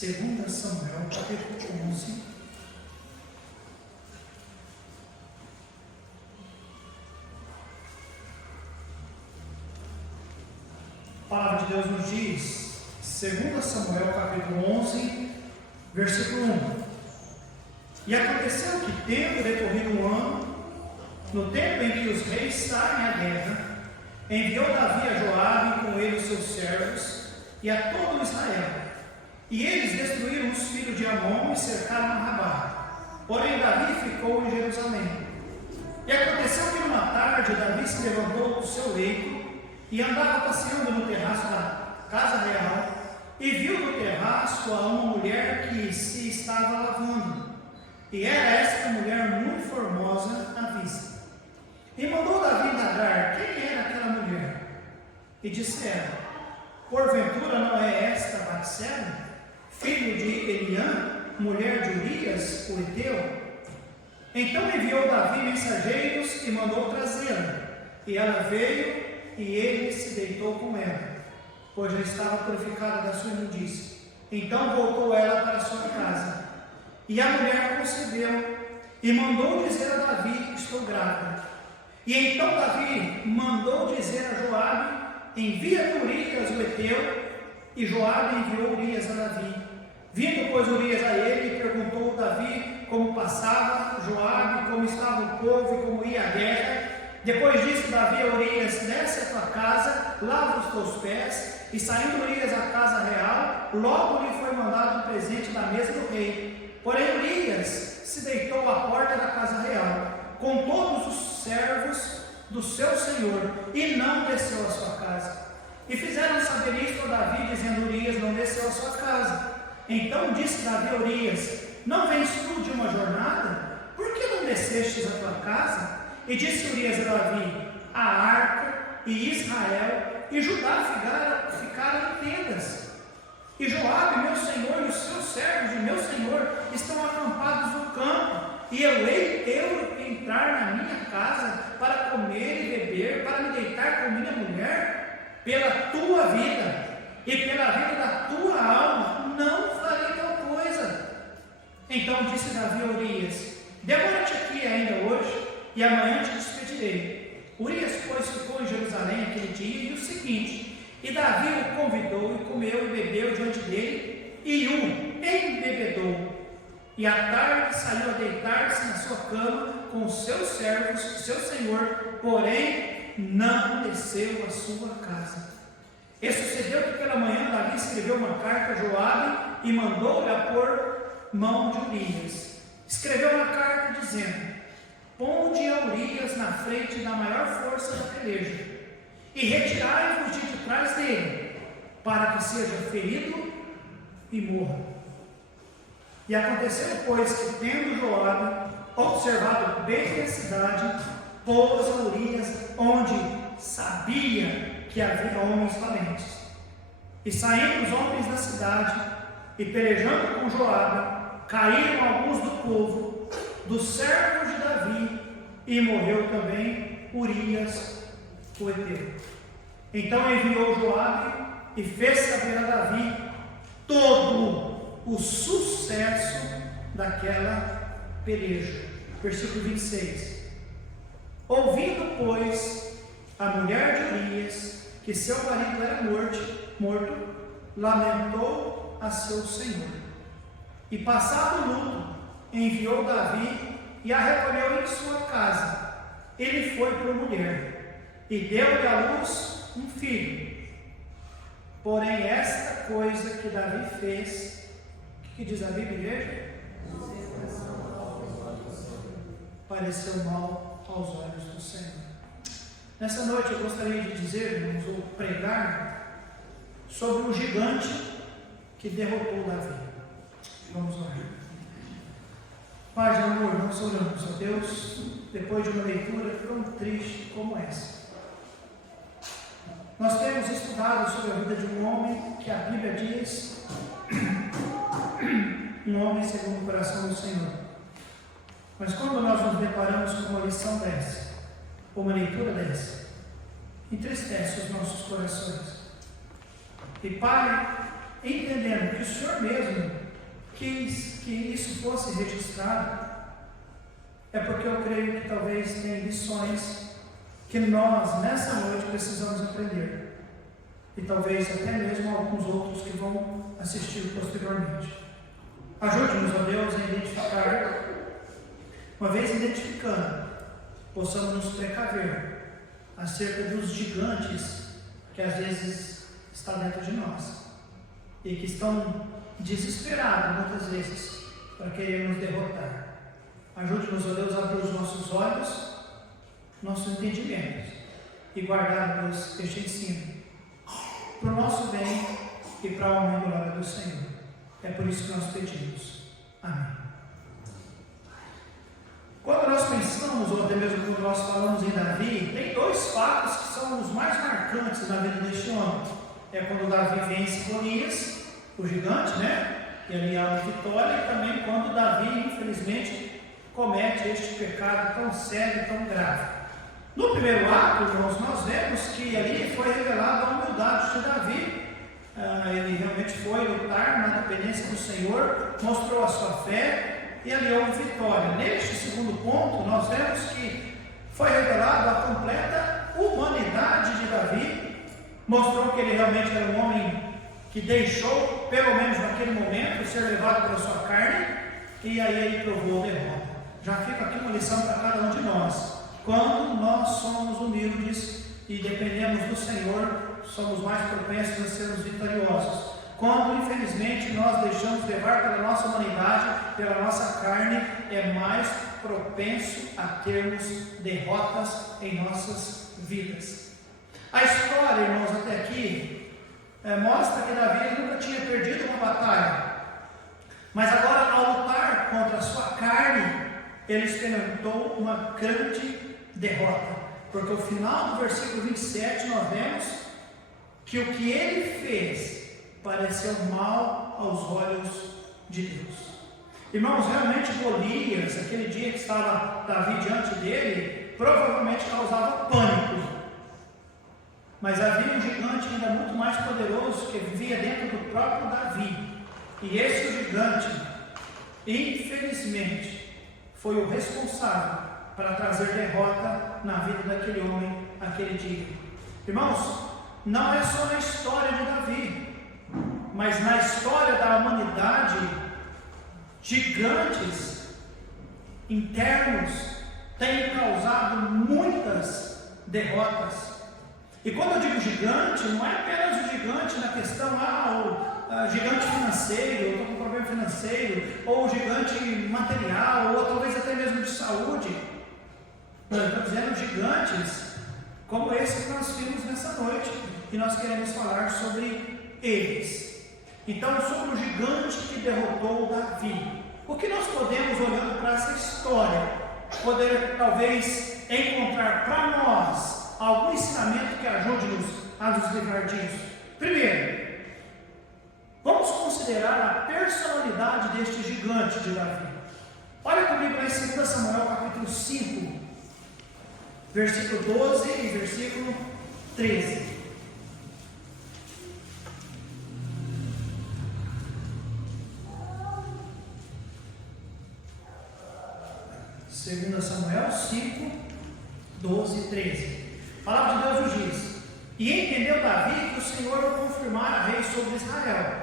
2 Samuel, capítulo 11. A palavra de Deus nos diz, 2 Samuel, capítulo 11, versículo 1. E aconteceu que, tendo decorrido um ano, no tempo em que os reis saem à guerra, enviou Davi a Joabe e com ele os seus servos e a todo Israel. E eles destruíram os filhos de Amon e cercaram Rabá. Porém Davi ficou em Jerusalém. E aconteceu que numa tarde Davi se levantou do seu leito e andava passeando no terraço da casa real, e viu no terraço a uma mulher que se estava lavando. E era esta mulher muito formosa à vista. E mandou Davi indagar quem era aquela mulher. E disse ela: porventura não é esta Batseba, filho de Eliã, mulher de Urias, o Heteu? Então enviou Davi mensageiros e mandou trazê-la. E ela veio, e ele se deitou com ela, pois já estava purificada da sua imundícia. Então voltou ela para sua casa. E a mulher concebeu, e mandou dizer a Davi: estou grávida. E então Davi mandou dizer a Joabe: envia-me Urias o Heteu. E Joabe enviou Urias a Davi. Vindo, pois, Urias a ele, perguntou Davi como passava Joabe, como estava o povo e como ia a guerra. Depois disso, Davi a Urias: desce a tua casa, lava os teus pés. E saindo Urias à casa real, logo lhe foi mandado um presente da mesa do rei. Porém Urias se deitou à porta da casa real, com todos os servos do seu senhor, e não desceu à sua casa. E fizeram saber isto a Davi, dizendo: Urias não desceu à sua casa. Então disse Davi a Urias: não vens tu de uma jornada? Por que não descestes à tua casa? E disse Urias a Davi: a arca e Israel e Judá ficaram em tendas. E Joabe, meu senhor, e os seus servos de meu senhor estão acampados no campo. E eu hei de entrar na minha casa para comer e beber, para me deitar com minha mulher? Pela tua vida e pela vida da tua alma, não farei tal coisa. Então disse Davi a Urias: demora-te aqui ainda hoje, e amanhã te despedirei. Urias, pois, ficou em Jerusalém aquele dia e o seguinte. E Davi o convidou, e comeu e bebeu diante dele, e o embebedou. E à tarde saiu a deitar-se na sua cama com os seus servos, seu senhor, porém não desceu à sua casa. E sucedeu que pela manhã Davi escreveu uma carta a Joabe e mandou-lhe a pôr mão de Urias. Escreveu uma carta dizendo: ponde a Urias na frente da maior força da peleja, e retirai-vos de trás dele, para que seja ferido e morra. E aconteceu, pois, que tendo Joabe observado bem a cidade, pôs a Urias onde sabia que havia homens valentes. E saindo os homens da cidade, e pelejando com Joabe, caíram alguns do povo, dos servos de Davi, e morreu também Urias o Heteu. Então enviou Joabe e fez saber a Davi todo o sucesso daquela peleja. Versículo 26. Ouvindo, pois, a mulher de Urias que seu marido era morto, lamentou a seu senhor. E passado o luto, enviou Davi e a recolheu em sua casa. Ele foi por mulher e deu-lhe à luz um filho. Porém esta coisa que Davi fez, o que diz a Bíblia, igreja? Pareceu mal aos olhos do Senhor. Nessa noite eu gostaria de dizer, irmãos, ou pregar sobre o gigante que derrotou Davi. Vamos orar. Pai de amor, nós oramos a Deus depois de uma leitura tão triste como essa. Nós temos estudado sobre a vida de um homem que a Bíblia diz um homem segundo o coração do Senhor. Mas quando nós nos deparamos com uma lição dessa, com uma leitura dessa, entristece os nossos corações. E Pai, entendendo que o Senhor mesmo quis que isso fosse registrado, é porque eu creio que talvez tenha lições que nós, nessa noite, precisamos aprender. E talvez até mesmo alguns outros que vão assistir posteriormente. Ajude-nos, ó Deus, a identificar, uma vez identificando, possamos nos precaver acerca dos gigantes que às vezes estão dentro de nós e que estão desesperados muitas vezes para querer nos derrotar. Ajude-nos, ó Deus, a abrir os nossos olhos, nossos entendimentos e guardar, Deus, este ensino para o nosso bem e para a honra e glória do Senhor. É por isso que nós pedimos. Amém. Quando nós pensamos, ou até mesmo quando nós falamos em Davi, tem dois fatos que são os mais marcantes na vida deste homem. É quando Davi vence Golias, o gigante, né? E ali há uma vitória, e também quando Davi, infelizmente, comete este pecado tão sério e tão grave. No primeiro ato, irmãos, nós vemos que ali foi revelada a humildade de Davi. Ele realmente foi lutar na dependência do Senhor, mostrou a sua fé e ali houve vitória. Neste segundo ponto, nós vemos que foi revelada a completa humanidade de Davi, mostrou que ele realmente era um homem que deixou, pelo menos naquele momento, ser levado pela sua carne, e aí ele provou a derrota. Já fica aqui uma lição para cada um de nós. Quando nós somos humildes e dependemos do Senhor, somos mais propensos a sermos vitoriosos. Quando, infelizmente, nós deixamos levar pela nossa humanidade, pela nossa carne, é mais propenso a termos derrotas em nossas vidas. A história, irmãos, até aqui, mostra que Davi nunca tinha perdido uma batalha. Mas agora, ao lutar contra a sua carne, ele experimentou uma grande derrota, porque o final do versículo 27 nós vemos que o que ele fez pareceu mal aos olhos de Deus. Irmãos, realmente Golias, aquele dia que estava Davi diante dele, provavelmente causava pânico, mas havia um gigante ainda muito mais poderoso que vivia dentro do próprio Davi, e esse gigante, infelizmente, foi o responsável para trazer derrota na vida daquele homem aquele dia. Irmãos, não é só na história de Davi, mas na história da humanidade, gigantes internos têm causado muitas derrotas. E quando eu digo gigante, não é apenas o gigante na questão, o gigante financeiro, eu estou com um problema financeiro, ou o gigante material, ou talvez até mesmo de saúde. Eu estou dizendo gigantes como esse que nós vimos nessa noite, e nós queremos falar sobre eles. Então, sobre o gigante que derrotou Davi. O que nós podemos, olhando para essa história, poder talvez encontrar para nós algum ensinamento que ajude-nos a nos livrar disso? Primeiro, vamos considerar a personalidade deste gigante de Davi. Olha comigo lá em 2 Samuel capítulo 5, versículo 12 e versículo 13. 2 Samuel 5, 12 e 13. A palavra de Deus nos diz: E entendeu Davi que o Senhor o confirmara rei sobre Israel,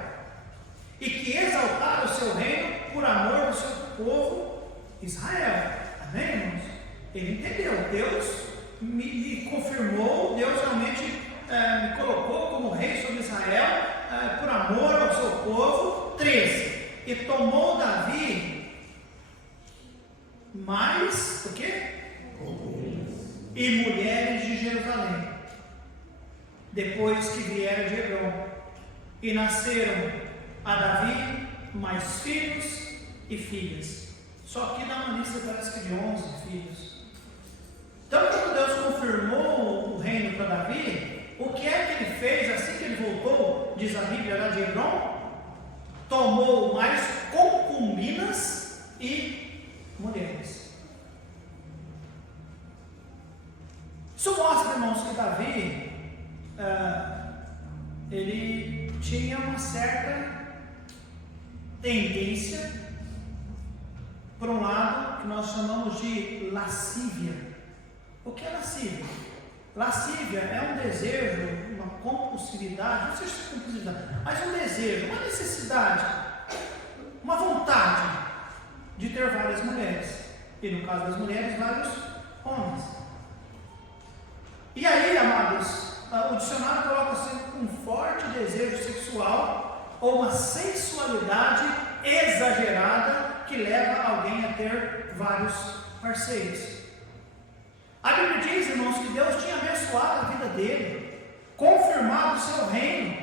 e que exaltara o seu reino por amor do seu povo Israel. Amém, irmãos? Ele entendeu, Deus me confirmou, Deus realmente me colocou como rei sobre Israel, por amor ao seu povo. 13. E tomou Davi mais o quê? E mulheres de Jerusalém, depois que vieram de Hebron, e nasceram a Davi mais filhos e filhas. Só que dá uma lista, parece que de 11 filhos. Então, quando Deus confirmou o reino para Davi, o que é que ele fez assim que ele voltou, diz a Bíblia lá de Hebron? Tomou mais concubinas e mulheres. Isso mostra, irmãos, que Davi ele tinha uma certa tendência por um lado que nós chamamos de lascívia. O que é lascívia? Lascívia é um desejo, uma compulsividade, não sei se é compulsividade, mas um desejo, uma necessidade, uma vontade de ter várias mulheres, e no caso das mulheres, vários homens. E aí, amados, o dicionário coloca assim, um forte desejo sexual ou uma sensualidade exagerada que leva alguém a ter vários parceiros. A Bíblia diz, irmãos, que Deus tinha abençoado a vida dele, confirmado o seu reino,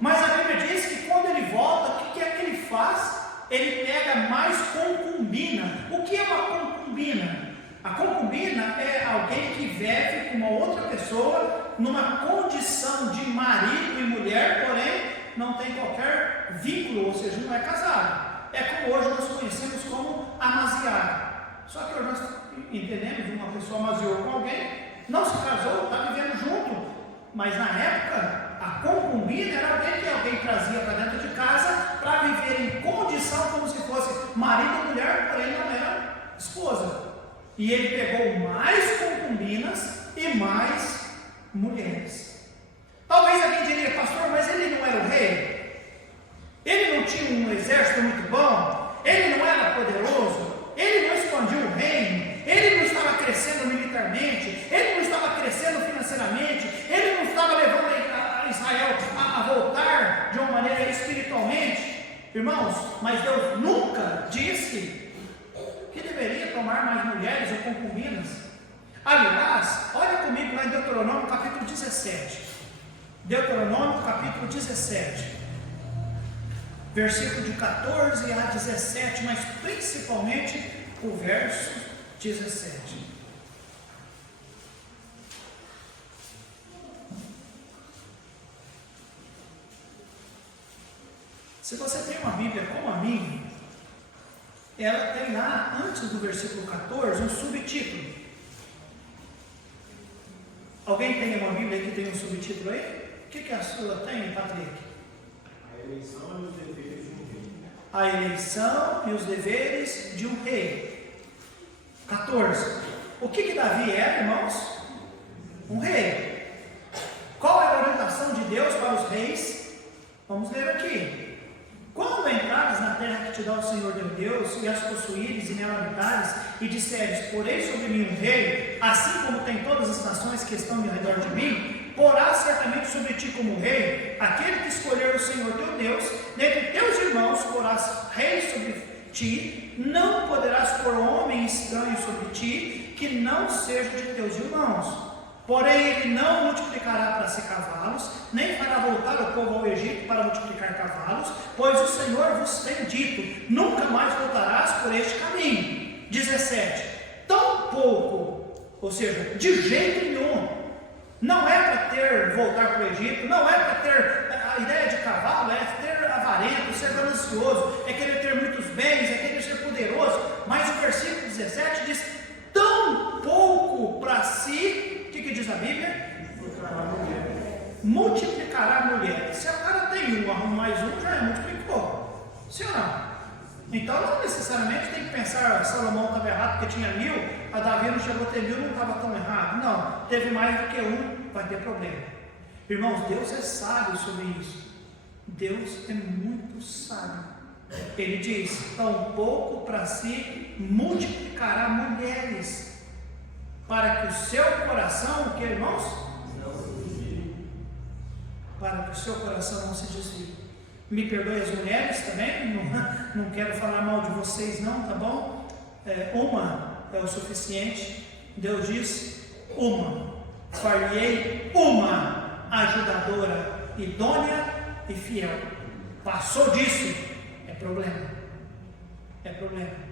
mas a Bíblia diz que quando ele volta, o que é que ele faz? Ele pega mais concubina. O que é uma concubina? A concubina é alguém que vive com uma outra pessoa numa condição de marido e mulher, porém não tem qualquer vínculo, ou seja, não é casado. É como hoje nós conhecemos como amaziado. Só que hoje nós entendemos, uma pessoa amaziou com alguém, não se casou, está vivendo junto, mas na época a concubina era alguém que alguém trazia para dentro de casa para viver em condição como se fosse marido e mulher, porém não era esposa. E ele pegou mais concubinas e mais mulheres. Talvez alguém diria, pastor, mas ele não era o rei? Ele não tinha um exército muito bom? Ele não era poderoso? Ele não expandiu o reino? Ele não estava crescendo militarmente? Ele não estava crescendo financeiramente? Ele não estava levando a Israel a voltar de uma maneira espiritualmente? Irmãos, mas Deus nunca disse que deveria tomar mais mulheres ou concubinas. Aliás, olha comigo lá em Deuteronômio capítulo 17. Deuteronômio capítulo 17. Versículo de 14 a 17, mas principalmente o verso 17. Se você tem uma Bíblia como a minha, ela tem lá, antes do versículo 14, um subtítulo. Alguém tem uma Bíblia que tem um subtítulo aí? O que a sua tem, Patrick? A eleição e os deveres de um rei. A eleição e os deveres de um rei. 14. O que Davi era, irmãos? Um rei. Qual era a orientação de Deus para os reis? Vamos ler aqui. Quando entrares na terra que te dá o Senhor teu Deus, e as possuíres e nela habitares, e disseres, porei sobre mim um rei, assim como tem todas as nações que estão ao redor de mim, porá certamente sobre ti como rei, aquele que escolher o Senhor teu Deus, dentre teus irmãos porás rei sobre ti, não poderás pôr homem estranho sobre ti, que não seja de teus irmãos. Porém, ele não multiplicará para si cavalos, nem fará voltar o povo ao Egito para multiplicar cavalos, pois o Senhor vos tem dito, nunca mais voltarás por este caminho. 17. Tão pouco, ou seja, de jeito nenhum, não é para voltar para o Egito, não é para ter a ideia de cavalo, é ter avarento, ser ganancioso, é querer ter muitos bens, é querer ser poderoso, mas o versículo 17 diz, tão pouco para si. O que diz a Bíblia? Multiplicará mulheres. Se a cara tem um, arruma mais um, já multiplicou. Sim ou não? Então não necessariamente tem que pensar, Salomão estava errado porque tinha 1000, a Davi não chegou a ter 1000, não estava tão errado. Não, teve mais do que um, vai ter problema. Irmãos, Deus é sábio sobre isso. Deus é muito sábio. Ele diz, tão pouco para si multiplicará mulheres, para que o seu coração, o que, irmãos? Não se desvie. Para que o seu coração não se desvie. Me perdoe as mulheres também, não quero falar mal de vocês não, tá bom? Uma é o suficiente. Deus diz, far-lhe-ei uma ajudadora idônea e fiel. Passou disso, é problema. É problema.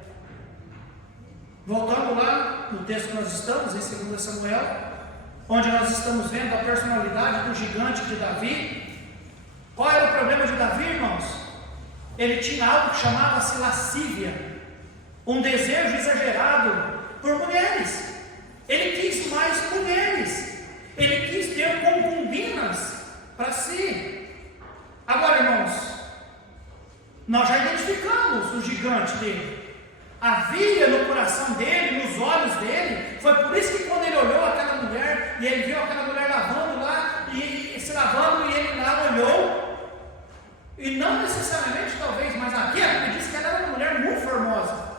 Voltando lá no texto que nós estamos, em 2 Samuel, onde nós estamos vendo a personalidade do gigante de Davi. Qual era o problema de Davi, irmãos? Ele tinha algo que chamava-se lascívia, um desejo exagerado por mulheres. Ele quis mais mulheres, ele quis ter concubinas para si. Agora, irmãos, nós já identificamos o gigante dele. Havia no coração dele, nos olhos dele. Foi por isso que quando ele olhou aquela mulher, e ele viu aquela mulher lavando lá, e se lavando, e ele lá olhou, e não necessariamente talvez, mas aqui a Bíblia diz que ela era uma mulher muito formosa.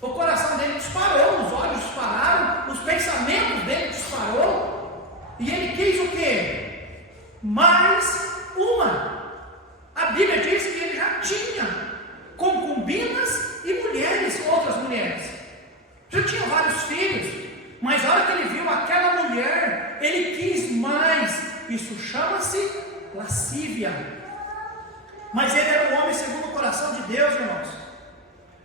O coração dele disparou, os olhos dispararam, os pensamentos dele disparou, e ele quis o quê? Mais uma. A Bíblia diz que ele já tinha concubinas e mulheres, outras mulheres. Já tinha vários filhos, mas a hora que ele viu aquela mulher, ele quis mais. Isso chama-se lascívia. Mas ele era um homem segundo o coração de Deus, irmãos.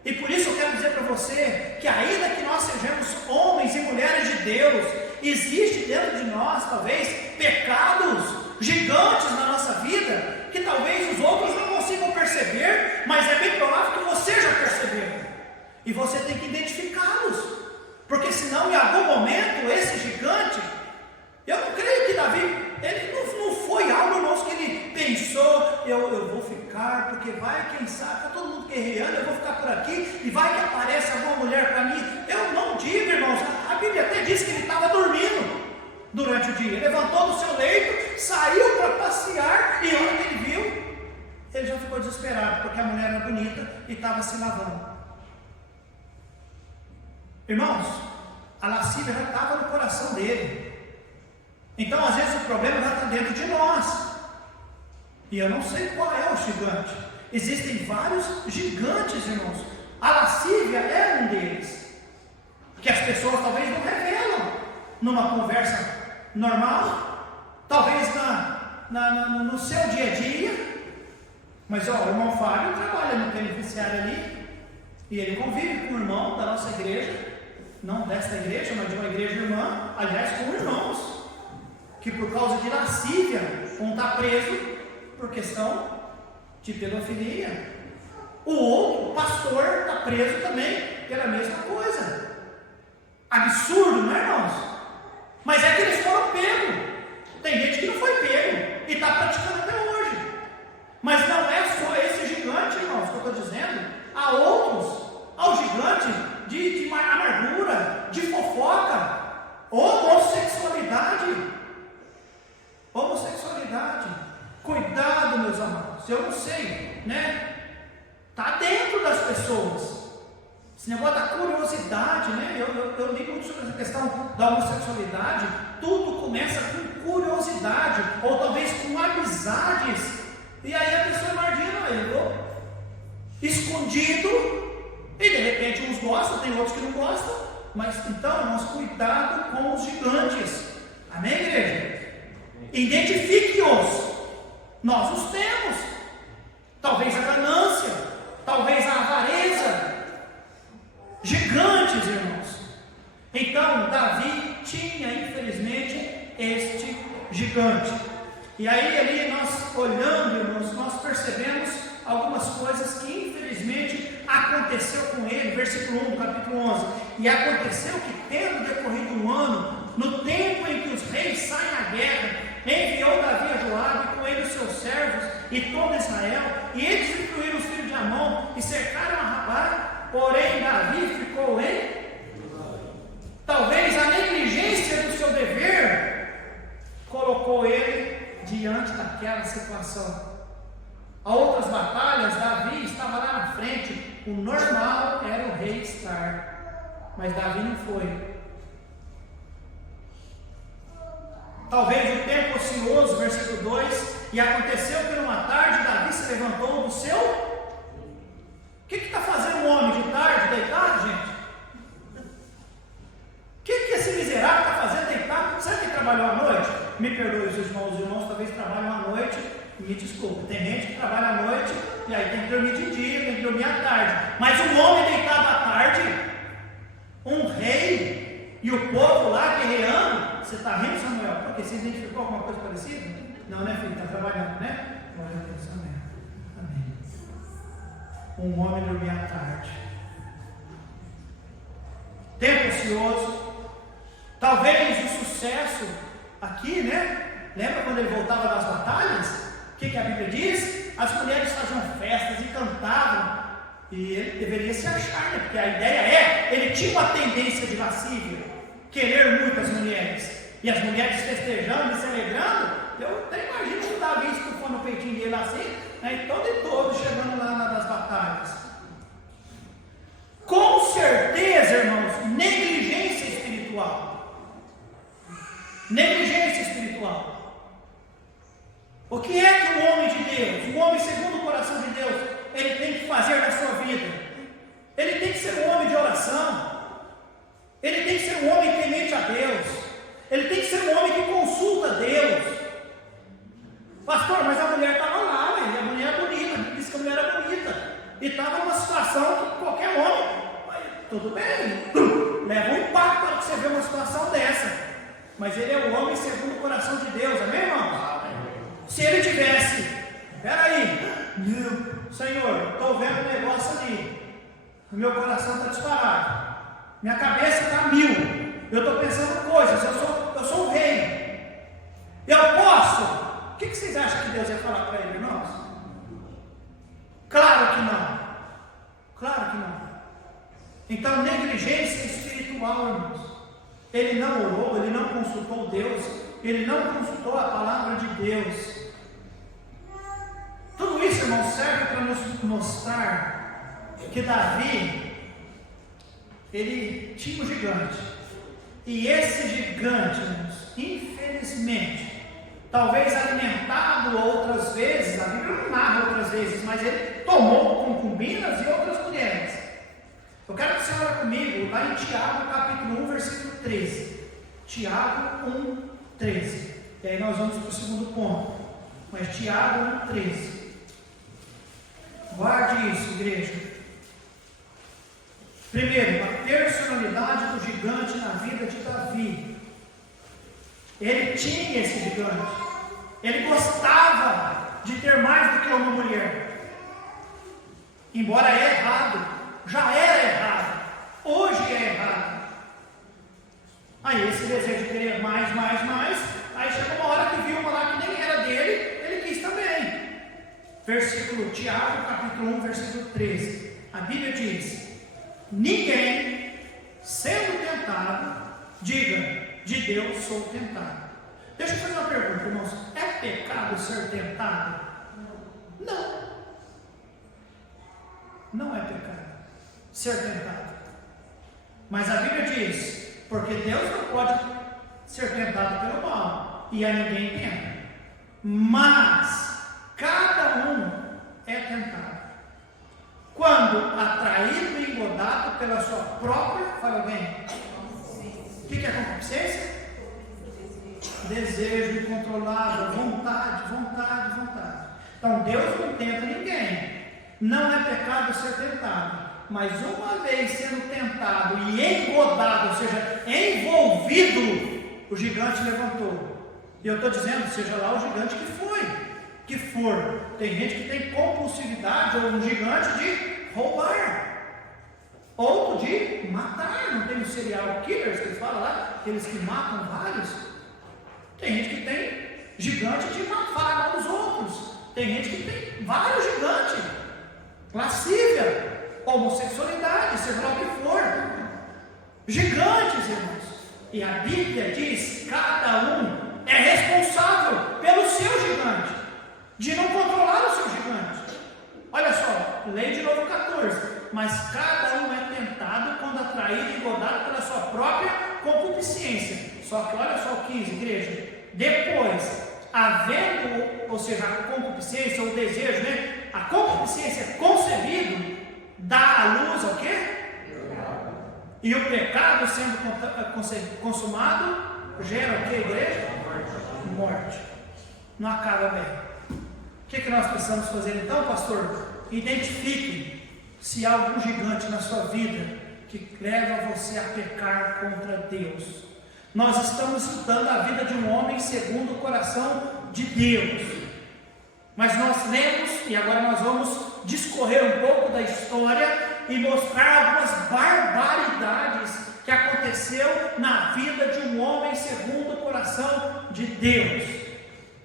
E por isso eu quero dizer para você que ainda que nós sejamos homens e mulheres de Deus, existe dentro de nós, talvez, pecados gigantes na nossa vida, que talvez os outros não consigam perceber, mas é bem provável que você já percebeu. E você tem que identificá-los, porque senão em algum momento esse gigante, eu não creio que Davi, ele não foi algo, irmãos, que ele pensou, eu vou ficar, porque vai, quem sabe, está todo mundo guerreando, eu vou ficar por aqui, e vai que aparece alguma mulher para mim. Eu não digo, irmãos, a Bíblia até diz que ele estava dormindo durante o dia, levantou do seu leito, saiu para passear, e onde ele viu, ele já ficou desesperado, porque a mulher era bonita e estava se lavando. Irmãos, a lascívia já estava no coração dele. Então às vezes o problema já está dentro de nós, e eu não sei qual é o gigante. Existem vários gigantes, irmãos. A lascívia é um deles, que as pessoas talvez não revelam numa conversa normal, talvez no seu dia a dia. Mas o irmão Fábio trabalha no penitenciário ali, e ele convive com o irmão da nossa igreja, não desta igreja, mas de uma igreja irmã, aliás, com irmãos, que por causa de lascívia, um está preso por questão de pedofilia, o outro, o pastor, está preso também pela mesma coisa. Absurdo, não é, irmãos? Mas é que eles foram pegos. Tem gente que não foi pego e está praticando até hoje. Mas não é só esse gigante, irmãos, que eu estou dizendo. Há outros. Há o gigante de amargura, de fofoca, homossexualidade. Homossexualidade. Cuidado, meus amados. Eu não sei, né? Está dentro das pessoas. Esse negócio da curiosidade, né? Eu li muito sobre essa questão da homossexualidade. Tudo começa com curiosidade, ou talvez com amizades. E aí a pessoa imagina, eu escondido, e de repente uns gostam, tem outros que não gostam. Mas então, irmãos, cuidado com os gigantes. Amém, igreja? Identifique-os. Nós os temos. Talvez a ganância, talvez a avareza. Gigantes, irmãos. Então, Davi tinha, infelizmente, este gigante. E aí, ali nós olhando, irmãos, nós percebemos algumas coisas que, infelizmente, aconteceu com ele. Versículo 1 do capítulo 11. E aconteceu que, tendo decorrido um ano, no tempo em que os reis saem à guerra, enviou Davi a Joabe, e com ele os seus servos e todo Israel, e eles incluíram os filhos de Amon e cercaram a Rabá. Porém Davi ficou em talvez a negligência do seu dever colocou ele diante daquela situação. Há outras batalhas, Davi estava lá na frente. O normal era o rei estar, mas Davi não foi. Talvez o tempo ocioso, versículo 2, e aconteceu que numa tarde Davi se levantou do seu. O que está fazendo um homem de tarde deitado, gente? O que esse miserável está fazendo deitado? Será que ele trabalhou à noite? Me perdoe os irmãos talvez trabalham à noite, me desculpe, tem gente que trabalha à noite, e aí tem que dormir de dia, tem que dormir à tarde. Mas um homem deitado à tarde, um rei, e o povo lá guerreando. Você está rindo, Samuel? Porque você identificou alguma coisa parecida? Não, né, filho? Está trabalhando, né? Glória a Deus, amém. Amém. Um homem dormia à tarde. Tempo ocioso. Talvez o sucesso aqui, né? Lembra quando ele voltava das batalhas? O que que a Bíblia diz? As mulheres faziam festas e cantavam, e ele deveria se achar, né? Porque a ideia ele tinha uma tendência de lascívia, querer muitas mulheres, e as mulheres festejando e se alegrando. Eu até imagino que o Davi estufou no peitinho dele assim, né? Todo e todo chegando lá nas batalhas. Com certeza, irmãos, negligência espiritual. Negligência espiritual. O que é que o homem de Deus, o homem segundo o coração de Deus, ele tem que fazer na sua vida? Ele tem que ser um homem de oração. Ele tem que ser um homem temente a Deus. Ele tem que ser um homem que consulta Deus. Pastor, mas a mulher estava lá, a mulher é bonita, disse que a mulher era bonita, e estava numa situação que qualquer homem, tudo bem, leva um impacto para você ver uma situação dessa, mas ele é o homem segundo o coração de Deus, amém, irmão? Se ele tivesse, peraí, meu Senhor, estou vendo um negócio ali, o meu coração está disparado, minha cabeça está mil, eu estou pensando coisas, eu sou o rei, eu posso. O que vocês acham que Deus ia falar para ele, irmãos? Claro que não. Claro que não. Então, negligência espiritual, irmãos. Ele não orou, ele não consultou Deus, ele não consultou a palavra de Deus. Tudo isso, irmãos, serve para nos mostrar que Davi, ele tinha um gigante. E esse gigante, irmãos, infelizmente, talvez alimentado outras vezes, a Bíblia não narra outras vezes, mas ele tomou concubinas e outras mulheres. Eu quero que você olhe comigo lá em Tiago capítulo 1, versículo 13. Tiago 1, 13. E aí nós vamos para o segundo ponto. Mas Tiago 1, 13. Guarde isso, igreja. Primeiro, a personalidade do gigante na vida de Davi. Ele tinha esse gigante. Ele gostava de ter mais do que uma mulher. Embora é errado, já era errado, hoje é errado. Aí esse desejo de querer mais, aí chegou uma hora que viu uma lá que nem era dele, ele quis também. Versículo Tiago, capítulo 1, versículo 13. A Bíblia diz: ninguém, sendo tentado, diga, de Deus sou tentado. Deixa eu fazer uma pergunta, irmãos. É pecado ser tentado? Não. Não é pecado ser tentado. Mas a Bíblia diz, porque Deus não pode ser tentado pelo mal, e a ninguém tenta. Mas cada um é tentado quando atraído e engodado pela sua própria, fala alguém, o que é concupiscência? Desejo incontrolável, vontade. Então Deus não tenta ninguém. Não é pecado ser tentado, mas uma vez sendo tentado e engodado, ou seja, envolvido, o gigante levantou. E eu estou dizendo, seja lá o gigante que for. Tem gente que tem compulsividade, ou um gigante de roubar, outro de matar. Não tem os serial killers que fala lá, aqueles que matam vários. Tem gente que tem gigante de matar uns outros. Tem gente que tem vários gigantes. Lascívia, homossexualidade, seja lá o que for. Gigantes, irmãos. E a Bíblia diz: cada um é responsável pelo seu gigante, de não controlar o seu gigante. Olha só, lei de novo 14. Mas cada um é tentado quando atraído e engodado pela sua própria concupiscência. Só que olha só o 15, igreja. Depois, havendo, ou seja, a concupiscência, ou o desejo, né? A concupiscência concebido, dá à luz o quê? E o pecado sendo consumado, gera o quê, igreja? Morte. Não acaba bem. O que nós precisamos fazer então, pastor? Identifique se há algum gigante na sua vida que leva você a pecar contra Deus. Nós estamos estudando a vida de um homem segundo o coração de Deus. Mas nós lemos, e agora nós vamos discorrer um pouco da história e mostrar algumas barbaridades que aconteceu na vida de um homem segundo o coração de Deus.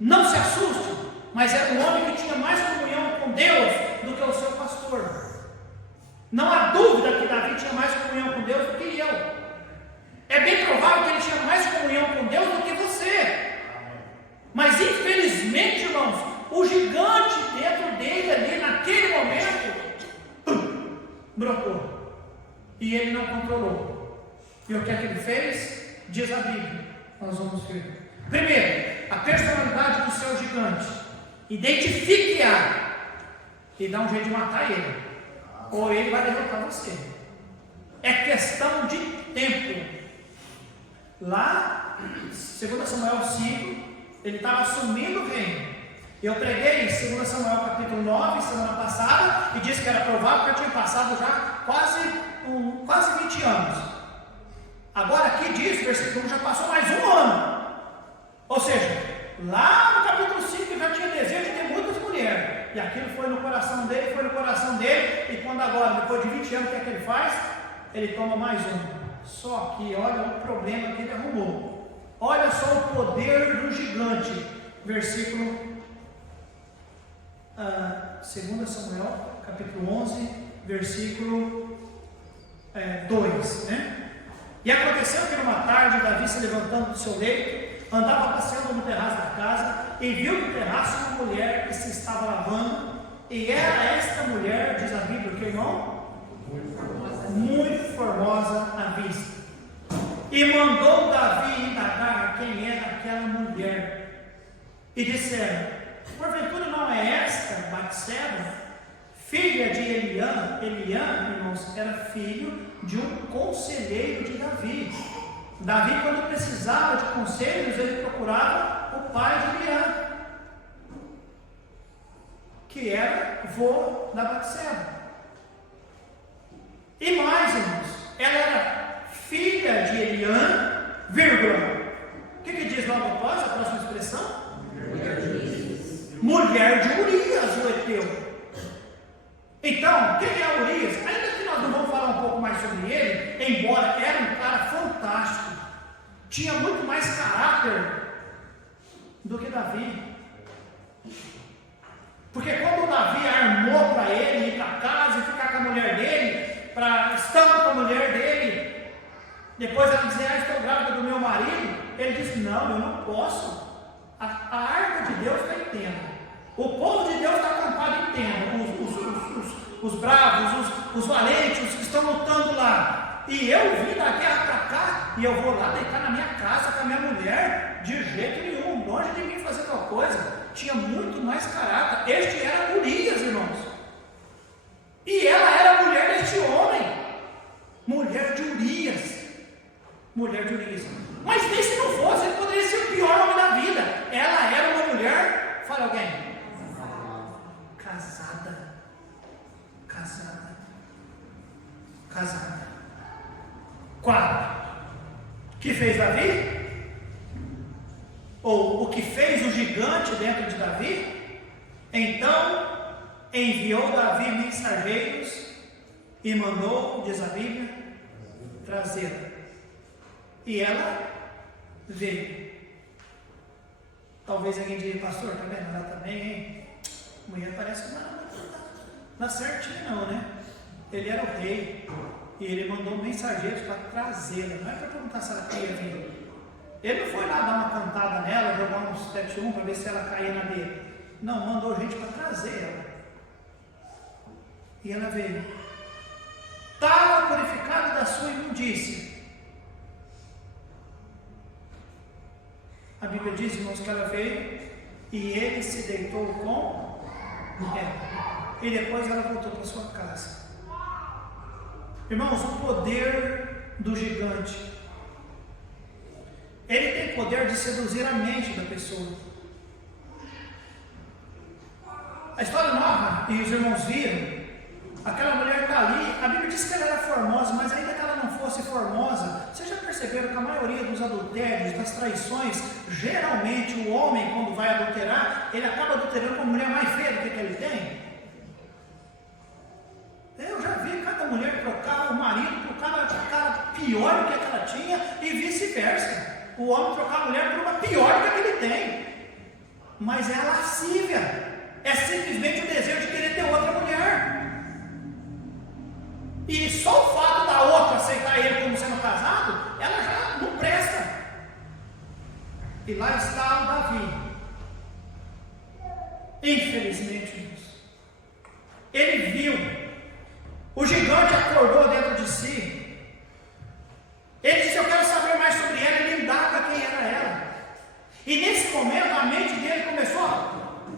Não se assuste, mas era um homem que tinha mais comunhão com Deus do que o seu pastor. Não há dúvida que Davi tinha mais comunhão com Deus do que eu. É bem provável que ele tinha mais comunhão com Deus do que você. Mas infelizmente, irmãos, o gigante dentro dele ali, naquele momento, brotou. E ele não controlou. E o que é que ele fez? Diz a Bíblia. Nós vamos ver. Primeiro, a personalidade do seu gigante. Identifique-a e dá um jeito de matar ele. Ou ele vai derrotar você. É questão de tempo. Lá, 2 Samuel 5, ele estava assumindo o reino. Eu preguei em 2 Samuel capítulo 9, semana passada, e disse que era provável que eu tinha passado já quase 20 anos. Agora aqui diz, versículo 1, já passou mais um ano. Ou seja, lá no capítulo 5 ele já tinha desejo de ter muitas mulheres. E aquilo foi no coração dele, e quando agora, depois de 20 anos, o que é que ele faz? Ele toma mais um. Só que olha o problema que ele arrumou. Olha só o poder do gigante. Versículo 2 Samuel, capítulo 11, versículo 2, né? E aconteceu que numa tarde, Davi se levantando do seu leito, andava passeando no terraço da casa, e viu no terraço uma mulher que se estava lavando, e era esta mulher, diz a Bíblia, que irmão? Muito formosa à vista. E mandou Davi indagar quem era aquela mulher. E disseram: porventura não é esta Batseba, filha de Eliã? Eliã, irmãos, era filho de um conselheiro de Davi. Davi, quando precisava de conselhos, ele procurava o pai de Eliã, que era vô da Batseba. E mais, irmãos, ela era filha de Eliã, vírgula. O que diz logo após a próxima expressão? Mulher de Urias, o Eteu. Então, quem é Urias? Ainda que nós não vamos falar um pouco mais sobre ele, embora era um cara fantástico, tinha muito mais caráter do que Davi. Porque quando o Davi armou para ele ir para casa e ficar com a mulher dele, estando com a mulher dele, depois ela dizia: estou grávida do meu marido, ele disse: não, eu não posso. A arca de Deus está em tenda, o povo de Deus está acampado em tenda, os bravos, os valentes, os que estão lutando lá, e eu vim da guerra para cá, e eu vou lá deitar na minha casa com a minha mulher? De jeito nenhum, longe de mim fazer tal coisa. Tinha muito mais caráter. Este era Urias, irmãos, e ela era a mulher deste homem, mulher de Urias. Mas nem se não fosse, ele poderia ser o pior homem da vida. Ela era uma mulher, fala alguém, casada. 4. O que fez Davi? Ou o que fez o gigante dentro de Davi? Então enviou Davi mensageiros e mandou, diz a Bíblia, trazê-la. E ela veio. Talvez alguém diga: pastor, tá vendo? Ela também, hein? Mulher parece que não é certinho não, né? Ele era o rei e ele mandou mensageiros para trazê-la. Não é para perguntar se ela queria vir. Ele não foi lá dar uma cantada nela, jogar uns 7-1 para ver se ela caía na dele. Não, mandou gente para trazer ela. E ela veio. Estava purificada da sua imundícia. A Bíblia diz, irmãos, que ela veio e ele se deitou com ela. E depois ela voltou para sua casa. Irmãos, o poder do gigante. Ele tem poder de seduzir a mente da pessoa. A história narra, e os irmãos viram, aquela mulher está ali. A Bíblia diz que ela era formosa, mas ainda que ela não fosse formosa, vocês já perceberam que a maioria dos adultérios, das traições, geralmente o homem, quando vai adulterar, ele acaba adulterando com a mulher mais feia do que ele tem? Eu já vi cada mulher trocar o marido por cara pior do que ela tinha, e vice-versa. O homem trocar a mulher por uma pior do que ele tem. mas é a lascívia. É simplesmente o desejo de querer ter outra mulher. E só o fato da outra aceitar ele como sendo casado, ela já não presta. E lá está o Davi. Infelizmente, ele viu. O gigante acordou dentro de si. Ele disse: eu quero saber mais sobre ela. Ele indaga quem era ela. E nesse momento a mente dele começou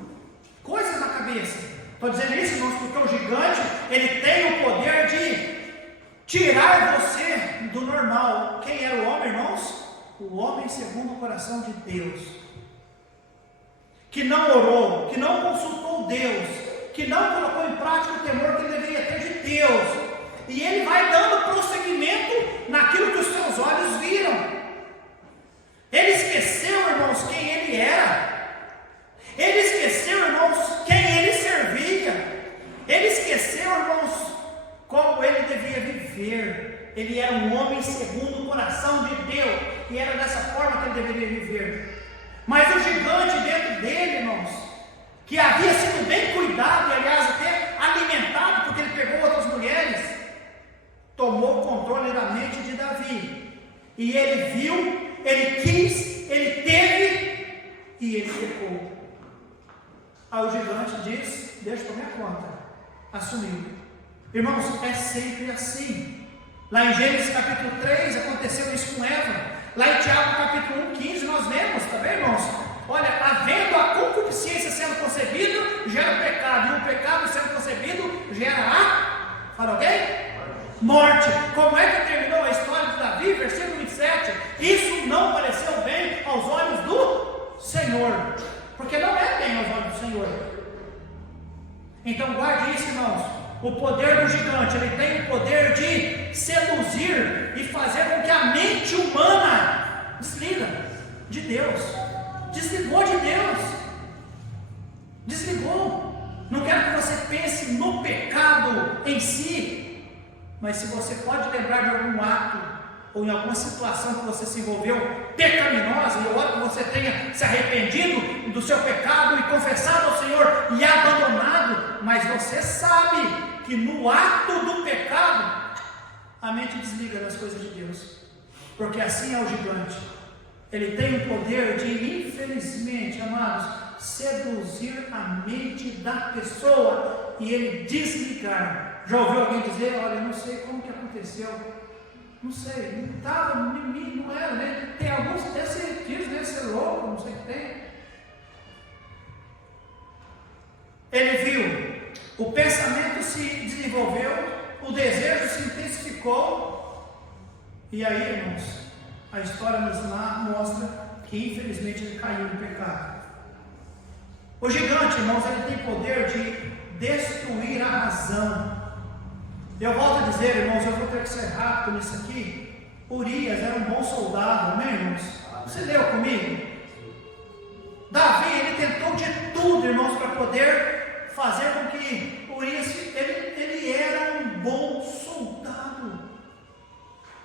coisas na cabeça. Estou dizendo isso, irmãos, porque o gigante, ele tem o poder de tirar você do normal. Quem era o homem, irmãos? O homem segundo o coração de Deus, que não orou, que não consultou Deus, que não colocou em prática o temor que ele deveria ter de Deus. E ele vai dando prosseguimento naquilo que os seus olhos viram. Ele esqueceu, irmãos, quem ele era. Ele esqueceu, irmãos, quem ele servia. Ele esqueceu, irmãos, como ele devia viver. Ele era um homem segundo o coração de Deus, e era dessa forma que ele deveria viver. Mas o gigante dentro dele, irmãos, que havia sido bem cuidado, e aliás até alimentado, porque ele pegou outras mulheres, tomou o controle da mente de Davi. E ele viu, ele quis, ele teve, e ele pecou. Aí o gigante diz: deixa por minha conta. Assumiu. Irmãos, é sempre assim. Lá em Gênesis capítulo 3 aconteceu isso com Eva. Lá em Tiago capítulo 1:15 nós vemos, tá bem, irmãos? Olha, havendo a concupiscência sendo concebida, gera pecado, e o pecado sendo concebido gera a, fala alguém? Morte. Como é que terminou a história de Davi? Versículo 27. Isso não pareceu bem aos olhos do Senhor, porque não é bem aos olhos do Senhor. Então guarde isso, irmãos. O poder do gigante, ele tem o poder de seduzir e fazer com que a mente humana desliga de Deus. Desligou de Deus. Desligou. Não quero que você pense no pecado em si, mas se você pode lembrar de algum ato ou em alguma situação que você se envolveu pecaminosa, e eu oro que você tenha se arrependido do seu pecado e confessado ao Senhor e abandonado, mas você sabe que no ato do pecado a mente desliga das coisas de Deus, porque assim é o gigante. Ele tem o poder de, infelizmente, amados, seduzir a mente da pessoa e ele desligar. Já ouviu alguém dizer: olha, eu não sei como que aconteceu, não sei, não estava, não era, né? Tem alguns que dizem ser louco, não sei o que tem. Ele viu, o pensamento se desenvolveu, o desejo se intensificou, e aí, irmãos, a história nos mostra que infelizmente ele caiu no pecado. O gigante, irmãos, ele tem poder de destruir a razão. Eu volto a dizer, irmãos, eu vou ter que ser rápido nisso aqui. Urias era um bom soldado, amém, irmãos? Você leu comigo? Davi, ele tentou de tudo, irmãos, para poder fazer com que Urias, ele era um bom soldado.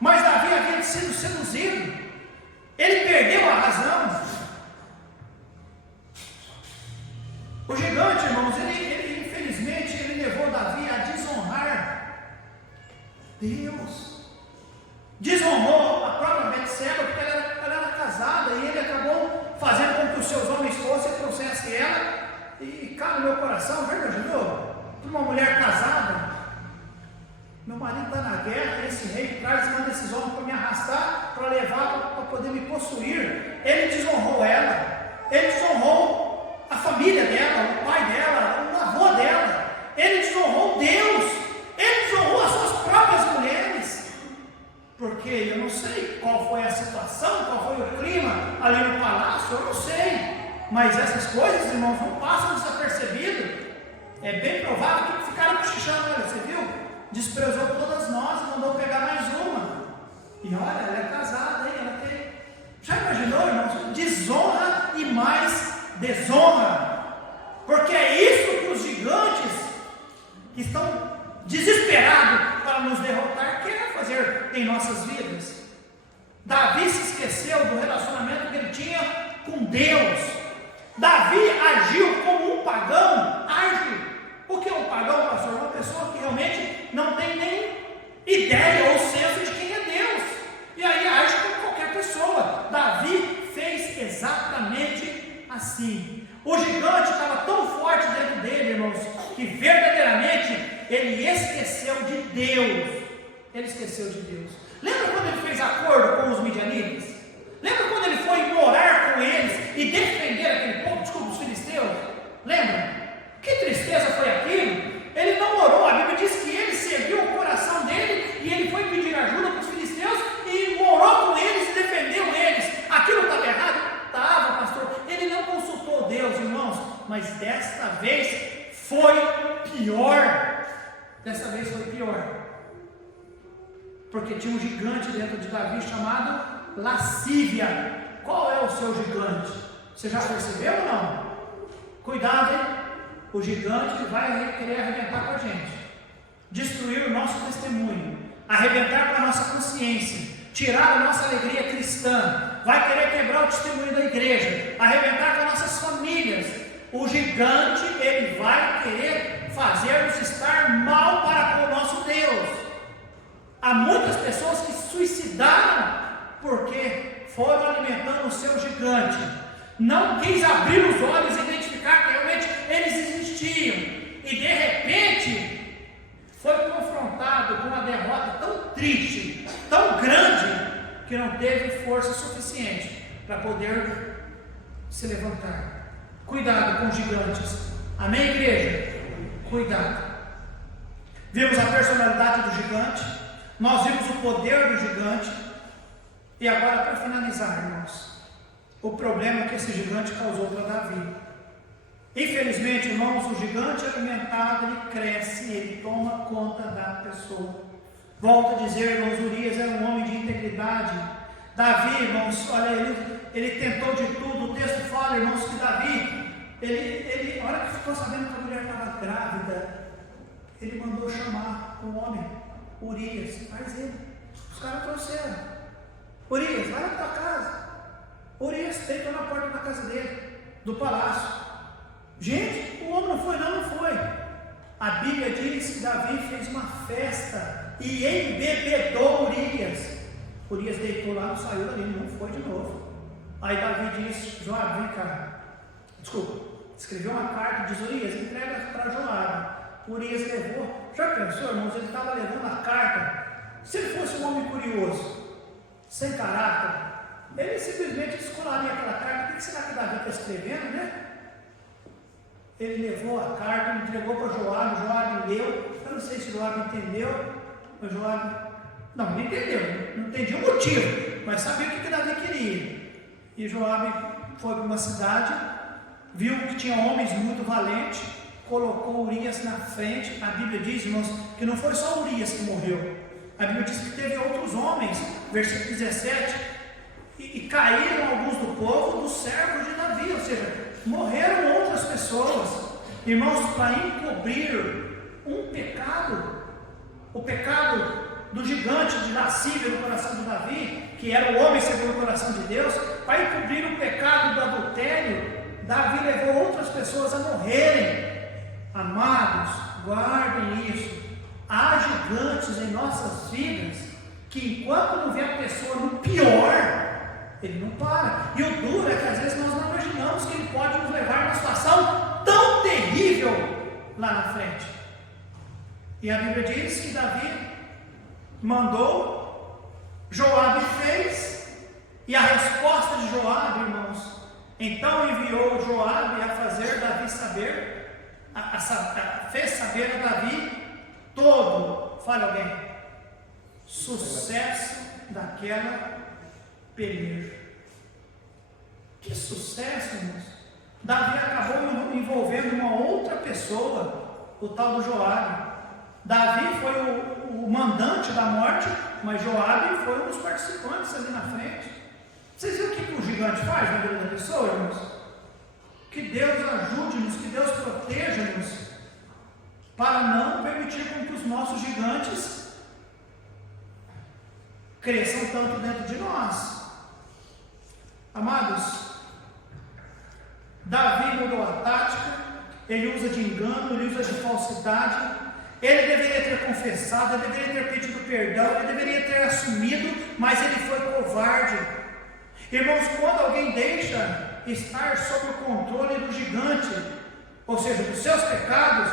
Mas Davi havia sido seduzido. Ele perdeu a razão. O gigante, irmãos, ele infelizmente, ele levou Davi a desonrar Deus. Desonrou a própria Betseba, porque ela era casada, e ele acabou fazendo com que os seus homens fossem e trouxessem ela. E cara, no meu coração, já imaginou? Uma mulher casada, meu marido está na guerra, esse rei traz manda esses homens para me arrastar, para levar, para poder me possuir. Ele desonrou ela, ele desonrou a família dela, o pai dela, o avô dela, ele desonrou Deus, ele desonrou as suas próprias mulheres. Porque eu não sei qual foi a situação, qual foi o clima ali no palácio, eu não sei, mas essas coisas, irmãos, não passam desapercebido. É bem provável que ficaram cochichando: olha, você viu? Desprezou todas nós e mandou pegar mais uma. E olha, ela é casada, hein? Ela tem. Já imaginou, irmãos? Desonra e mais desonra. Porque é isso que os gigantes que estão desesperados para nos derrotar querem fazer em nossas vidas. Davi se esqueceu do relacionamento que ele tinha com Deus. Davi agiu como um pagão age. O que é um pagão, pastor? Uma pessoa que realmente não tem nem ideia ou senso de quem é Deus. E aí age como qualquer pessoa. Davi fez exatamente assim. O gigante estava tão forte dentro dele, irmãos, que verdadeiramente ele esqueceu de Deus. Ele esqueceu de Deus. Lembra quando ele fez acordo com os midianitas? Lembra quando ele foi morar com eles e defender aquele povo, desculpa, os filisteus? Lembra? Que tristeza foi aquilo? Ele não orou, a Bíblia diz que ele serviu o coração dele e ele foi pedir ajuda para os filisteus e morou com eles e defendeu eles. Aquilo estava errado? Estava, pastor. Ele não consultou Deus, irmãos, mas desta vez foi pior. Desta vez foi pior. Porque tinha um gigante dentro de Davi chamado lascívia. Qual é o seu gigante? Você já percebeu ou não? Cuidado, hein? O gigante vai querer arrebentar com a gente, destruir o nosso testemunho, arrebentar com a nossa consciência, tirar a nossa alegria cristã, vai querer quebrar o testemunho da igreja, arrebentar com as nossas famílias. O gigante, ele vai querer fazer-nos estar mal para com o nosso Deus. Há muitas pessoas que se suicidaram porque foram alimentando o seu gigante, não quis abrir os olhos e identificar que realmente eles existiam, e de repente foi confrontado com uma derrota tão triste, tão grande, que não teve força suficiente para poder se levantar. Cuidado com os gigantes, amém, igreja? Cuidado. Vimos a personalidade do gigante, nós vimos o poder do gigante, e agora, para finalizar, irmãos, o problema que esse gigante causou para Davi. Infelizmente, irmãos, o gigante alimentado, ele cresce, ele toma conta da pessoa. Volto a dizer, irmãos, Urias era um homem de integridade. Davi, irmãos, olha, ele tentou de tudo. O texto fala, irmãos, que Davi, a hora que ficou sabendo que a mulher estava grávida, ele mandou chamar um homem, Urias, faz ele. Os caras trouxeram. Urias, vai na tua casa. Urias deitou na porta da casa dele, do palácio. Gente, o homem não foi, não foi. A Bíblia diz que Davi fez uma festa e embebedou Urias. Urias deitou lá, não saiu dali, não foi de novo. Aí Davi disse, Joabe, vem cá. Desculpa, escreveu uma carta e diz, Urias, entrega para Joabe. Urias levou. Já pensou, irmãos, ele estava levando a carta. Se ele fosse um homem curioso, sem caráter, ele simplesmente descolaria aquela carta. O que será que Davi está escrevendo, né? Ele levou a carta, entregou para Joabe. Joabe leu. Eu não sei se Joabe entendeu, mas Joabe não entendeu, não entendia o motivo, mas sabia o que Davi queria. E Joabe foi para uma cidade, viu que tinha homens muito valentes, colocou Urias na frente. A Bíblia diz, irmãos, que não foi só Urias que morreu. A Bíblia diz que teve outros homens, versículo 17, e caíram alguns do povo, dos servos de Davi, ou seja, morreram outras pessoas, irmãos, para encobrir um pecado, o pecado do gigante de lascívia no coração de Davi, que era o homem segundo o coração de Deus. Para encobrir o pecado do adultério, Davi levou outras pessoas a morrerem. Amados, guardem isso. Há gigantes em nossas vidas que enquanto não vê a pessoa no pior, ele não para. E o duro é que às vezes nós não imaginamos que ele pode nos levar a uma situação tão terrível lá na frente. E a Bíblia diz que Davi mandou, Joabe fez, e a resposta de Joabe, irmãos, então enviou Joabe a fazer Davi saber, fez saber a Davi todo, fale alguém, sucesso daquela peleja. Que sucesso, irmãos! Davi acabou envolvendo uma outra pessoa, o tal do Joabe. Davi foi o mandante da morte, mas Joabe foi um dos participantes ali na frente. Vocês viram o que o gigante faz na vida da pessoa, irmãos? Que Deus ajude-nos, que Deus proteja-nos, para não permitir com que os nossos gigantes cresçam tanto dentro de nós. Amados, Davi mudou a tática, ele usa de engano, ele usa de falsidade. Ele deveria ter confessado, ele deveria ter pedido perdão, ele deveria ter assumido, mas ele foi covarde. Irmãos, quando alguém deixa estar sob o controle do gigante, ou seja, dos seus pecados,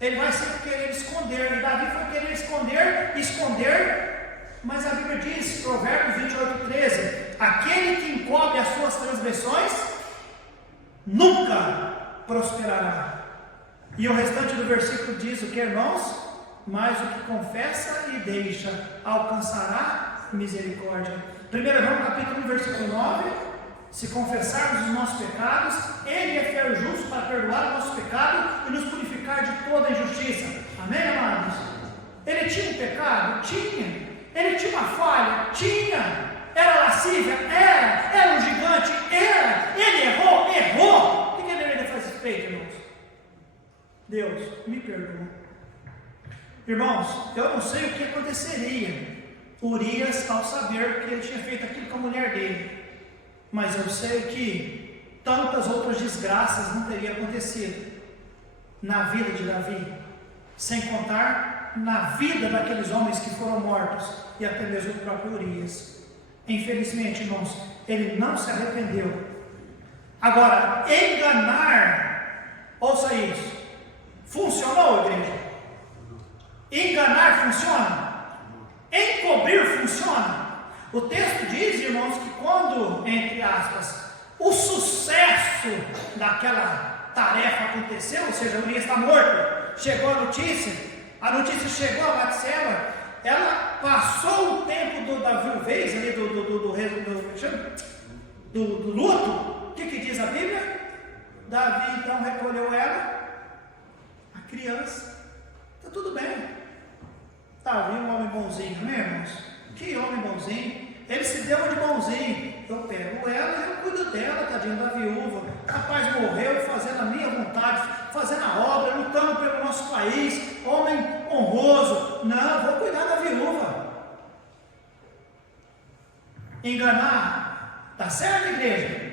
ele vai sempre querer esconder. E Davi foi querer esconder, mas a Bíblia diz, Provérbios 28:13, aquele que encobre as suas transgressões nunca prosperará. E o restante do versículo diz o que, irmãos? Mas o que confessa e deixa alcançará misericórdia. 1 João capítulo 1, versículo 9: se confessarmos os nossos pecados, Ele é fiel e justo para perdoar o nosso pecado e nos purificar de toda injustiça. Amém, amados? Ele tinha um pecado? Tinha. Ele tinha uma falha? Tinha. Era lascívia? Era um gigante? Era. Ele errou? Errou. O que ele deveria fazer feito, irmãos? Deus, me perdoa. Irmãos, eu não sei o que aconteceria Urias ao saber que ele tinha feito aquilo com a mulher dele, mas eu sei que tantas outras desgraças não teriam acontecido na vida de Davi, sem contar na vida daqueles homens que foram mortos e até mesmo o próprio Urias. Infelizmente, irmãos, ele não se arrependeu. Agora, enganar, ouça isso, funcionou, igreja? Enganar funciona? Encobrir funciona? O texto diz, irmãos, que quando, entre aspas, o sucesso daquela tarefa aconteceu, ou seja, Urias está morto, chegou a notícia chegou a Batseba, ela passou o tempo da viuvez ali, do luto. O que diz a Bíblia? Davi então recolheu ela, a criança. Está tudo bem. Davi, um homem bonzinho, né, irmãos? Que homem bonzinho. Ele se deu de bonzinho. Eu pego ela e eu cuido dela, tadinho da viúva. Rapaz, morreu fazendo a minha vontade, fazendo a obra, lutando pelo nosso país. Homem honroso. Não, vou cuidar da viúva. Enganar, dá certo, igreja?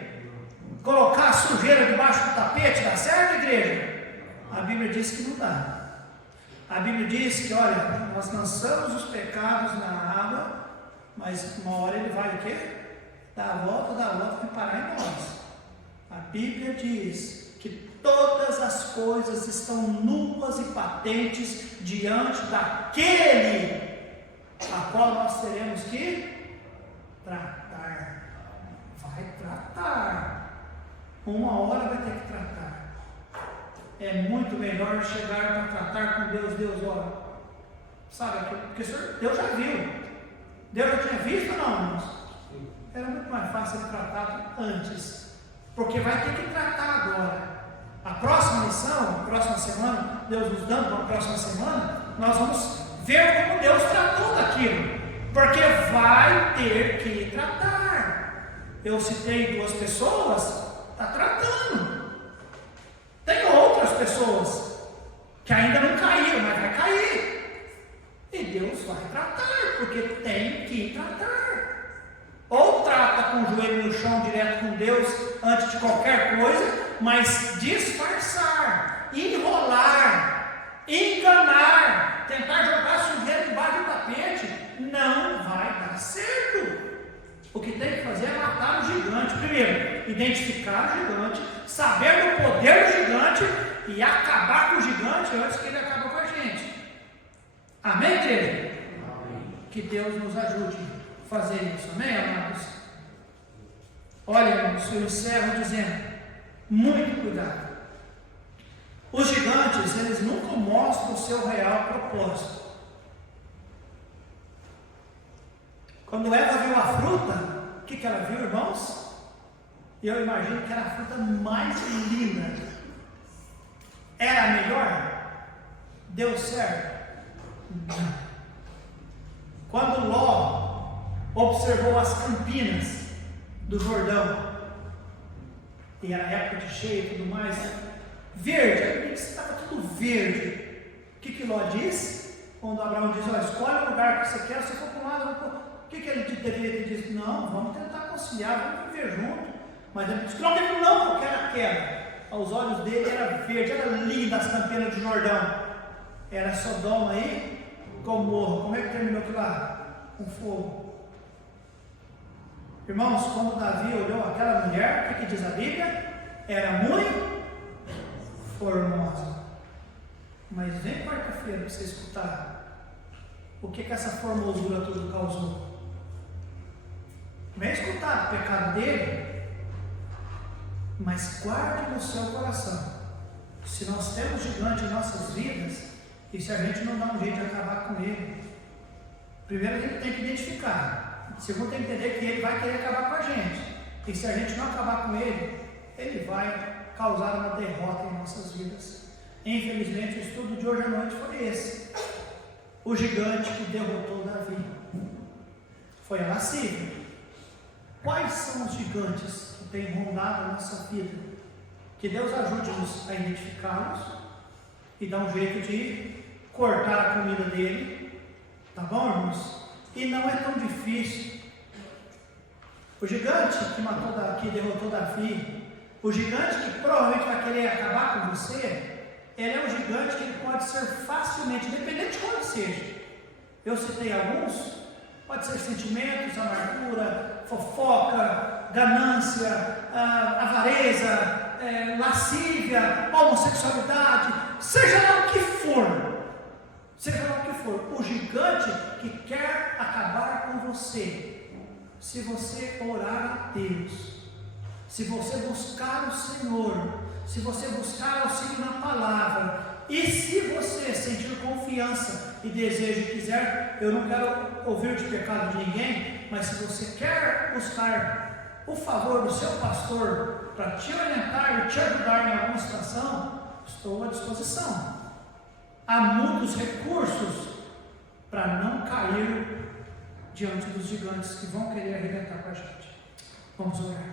Colocar a sujeira debaixo do tapete, dá certo, igreja? A Bíblia diz que não dá. A Bíblia diz que, olha, nós lançamos os pecados na água, mas uma hora ele vai o quê? Dar a volta e parar em nós. A Bíblia diz que todas as coisas estão nuas e patentes diante daquele a qual nós teremos que tratar. Vai tratar. Uma hora vai ter que tratar. É muito melhor chegar para tratar com Deus, olha, sabe, porque Deus já viu, Deus já tinha visto ou não, irmãos? Era muito mais fácil ser tratado antes, porque vai ter que tratar agora. A próxima lição, a próxima semana, Deus nos dando uma próxima semana, nós vamos ver como Deus tratou daquilo, porque vai ter que tratar. Eu citei 2 pessoas, está tratando. Tem outras pessoas que ainda não caíram, mas vai cair. E Deus vai tratar, porque tem que tratar. Ou trata com o joelho no chão direto com Deus antes de qualquer coisa, mas disfarçar, enrolar, enganar, tentar jogar sujeira debaixo do tapete, não vai dar certo. O que tem que fazer é matar o gigante. Primeiro, identificar o gigante, saber do poder do gigante e acabar com o gigante antes que ele acabe com a gente. Amém, igreja? Amém. Que Deus nos ajude a fazer isso. Amém, amados? Olha, irmãos, eu encerro dizendo, muito cuidado. Os gigantes, eles nunca mostram o seu real propósito. Quando Eva viu a fruta, o que ela viu, irmãos? Eu imagino que era a fruta mais linda. Era a melhor? Deu certo? Não. Quando Ló observou as campinas do Jordão, e era época de cheia e tudo mais, verde, estava tudo verde. O que Ló disse? Quando Abraão diz, olha, escolhe o lugar que você quer, se for para um lado, o que ele deveria ter dito? Não, vamos tentar conciliar, vamos viver junto. Mas ele disse: não, ele não, eu quero aquela. Os olhos dele eram verdes, era linda as campinas do Jordão. Era Sodoma e Gomorra. Como é que terminou aquilo lá? Com fogo. Irmãos, quando Davi olhou aquela mulher, o que diz a Bíblia? Era muito formosa. Mas vem quarta-feira para você escutar o que essa formosura tudo causou. Vem escutar o pecado dele, mas guarde no seu coração. Se nós temos gigante em nossas vidas, e se a gente não dá um jeito de acabar com ele, primeiro a gente tem que identificar, segundo tem que entender que ele vai querer acabar com a gente, e se a gente não acabar com ele, ele vai causar uma derrota em nossas vidas. Infelizmente, o estudo de hoje à noite foi esse: o gigante que derrotou Davi foi a lascívia. Quais são os gigantes que têm rondado a nossa vida? Que Deus ajude-nos a identificá-los e dar um jeito de cortar a comida dele, tá bom, irmãos? E não é tão difícil. O gigante que derrotou Davi, o gigante que provavelmente vai querer acabar com você, ele é um gigante que ele pode ser facilmente, independente de qual ele seja. Eu citei alguns. Pode ser sentimentos, amargura, fofoca, ganância, avareza, lascívia, homossexualidade, seja lá o que for. Seja lá o que for, o gigante que quer acabar com você, se você orar a Deus, se você buscar o Senhor, se você buscar auxílio na palavra, e se você sentir confiança e desejo e quiser, eu não quero ouvir de pecado de ninguém, mas se você quer buscar o favor do seu pastor para te orientar e te ajudar em alguma situação, estou à disposição. Há muitos recursos para não cair diante dos gigantes que vão querer arrebentar com a gente. Vamos orar.